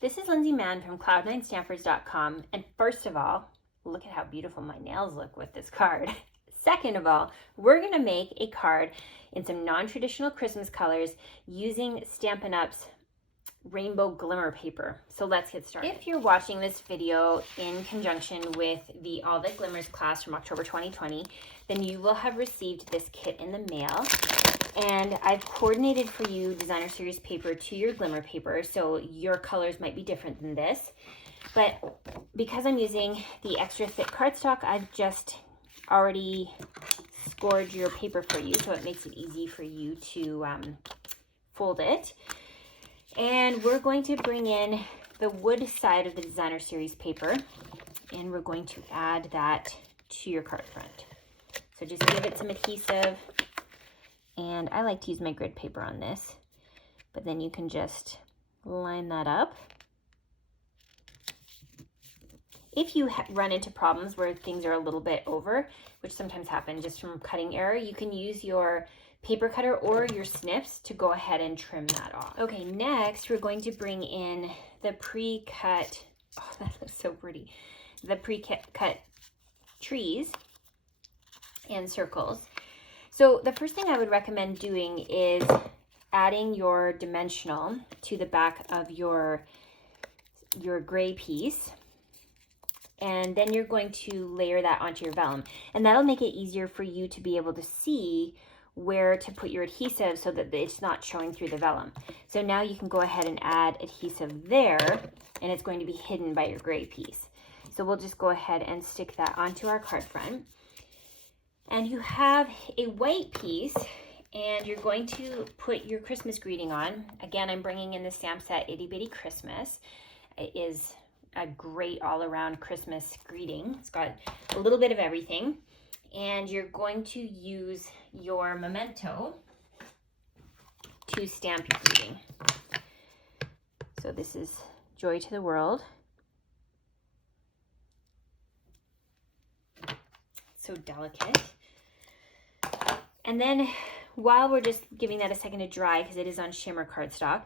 This is Lindsay Mann from cloud9stamfers.com, and first of all, look at how beautiful my nails look with this card. Second of all, we're going to make a card in some non-traditional Christmas colors using Stampin' Up's rainbow glimmer paper. So let's get started. If you're watching this video in conjunction with the All That Glimmers class from October 2020, then you will have received this kit in the mail. And I've coordinated for you designer series paper to your glimmer paper, so your colors might be different than this. But because I'm using the extra thick cardstock, I've just already scored your paper for you, so it makes it easy for you to fold it. And we're going to bring in the wood side of the designer series paper, and we're going to add that to your card front. So just give it some adhesive. And I like to use my grid paper on this, but then you can just line that up. If you run into problems where things are a little bit over, which sometimes happen just from cutting error, you can use your paper cutter or your snips to go ahead and trim that off. Okay, next we're going to bring in the pre-cut, oh, that looks so pretty, the pre-cut trees and circles. So the first thing I would recommend doing is adding your dimensional to the back of your gray piece. And then you're going to layer that onto your vellum. And that'll make it easier for you to be able to see where to put your adhesive so that it's not showing through the vellum. So now you can go ahead and add adhesive there, and it's going to be hidden by your gray piece. So we'll just go ahead and stick that onto our card front. And you have a white piece, and you're going to put your Christmas greeting on. Again, I'm bringing in the stamp set Itty Bitty Christmas. It is a great all-around Christmas greeting. It's got a little bit of everything. And you're going to use your memento to stamp your greeting. So this is Joy to the World. So delicate. And then while we're just giving that a second to dry, because it is on shimmer cardstock,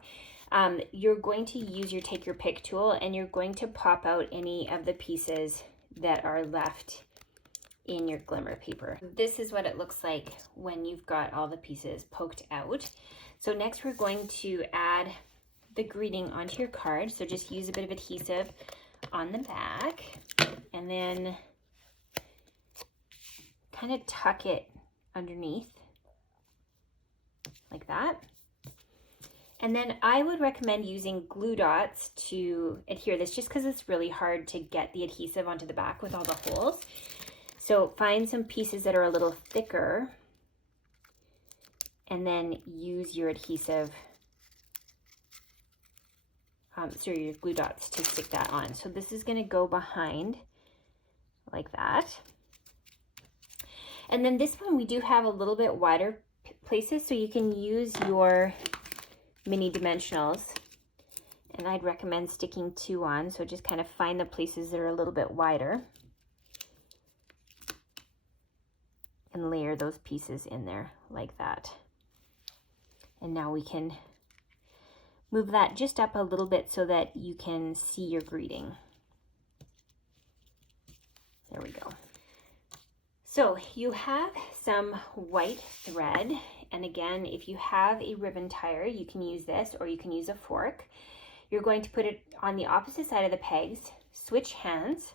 you're going to use your Take Your Pick tool, and you're going to pop out any of the pieces that are left in your glimmer paper. This is what it looks like when you've got all the pieces poked out. So next we're going to add the greeting onto your card. So just use a bit of adhesive on the back, and then kind of tuck it underneath like that. And then I would recommend using glue dots to adhere this, just because it's really hard to get the adhesive onto the back with all the holes. So find some pieces that are a little thicker, and then use your adhesive, your glue dots to stick that on. So this is going to go behind like that. And then this one, we do have a little bit wider places, so you can use your mini dimensionals. And I'd recommend sticking 2 on, so just kind of find the places that are a little bit wider and layer those pieces in there like that. And now we can move that just up a little bit so that you can see your greeting. There we go. So you have some white thread, and again, if you have a ribbon tire, you can use this, or you can use a fork. You're going to put it on the opposite side of the pegs, switch hands.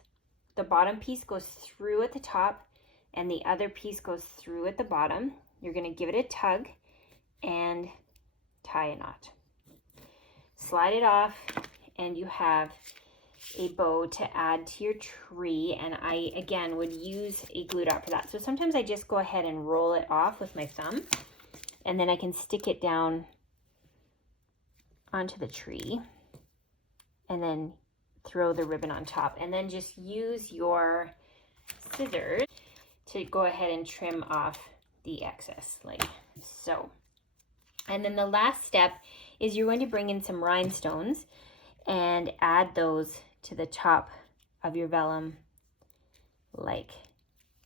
The bottom piece goes through at the top, and the other piece goes through at the bottom. You're going to give it a tug and tie a knot. Slide it off, and you have a bow to add to your tree, and I again would use a glue dot for that. So sometimes I just go ahead and roll it off with my thumb, and then I can stick it down onto the tree and then throw the ribbon on top, and then just use your scissors to go ahead and trim off the excess like so. And then the last step is you're going to bring in some rhinestones and add those to the top of your vellum like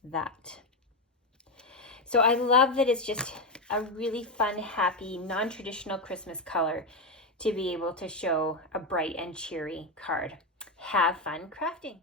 that. So I love that it's just a really fun, happy, non-traditional Christmas color to be able to show a bright and cheery card. Have fun crafting.